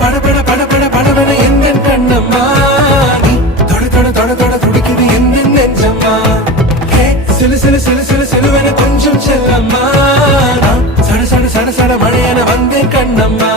படபட படபட படபட எந்த கண்ணம்மா நீ தொட தொட தொட தொட துடிக்குது எந்த நெஞ்சம்மா சிலு சிலு சிலு சிலு சிலுவென கொஞ்சம் செல்லம்மா சட சட சட சட மழையென வந்தேன் கண்ணம்மா